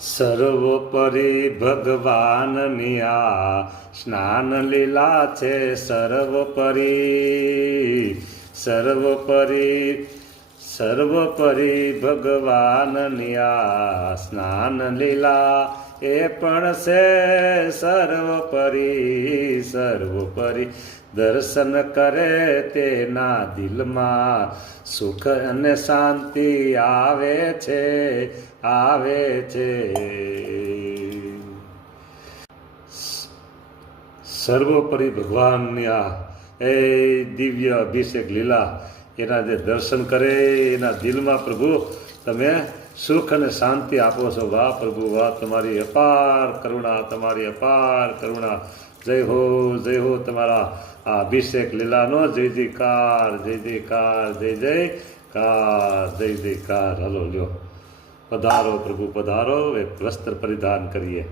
સર્વોપરી ભગવાનની આ સ્નાન લીલા છે. સર્વોપરી ભગવાનની આ સ્નાન લીલા એ પણ છે સર્વોપરી દર્શન કરે તેના દિલમાં સુખ અને શાંતિ આવે છે. સર્વોપરી ભગવાનની આ એ દિવ્ય અભિષેક લીલા એના જે દર્શન કરે એના દિલમાં પ્રભુ તમે સુખ અને શાંતિ આપો છો. વાહ પ્રભુ વાહ, તમારી અપાર કરુણા. જય હો તમારા આ અભિષેક લીલાનો જય જયકાર. હલો લ્યો, પધારો પ્રભુ પધારો. એક વસ્ત્ર પરિધાન કરીએ.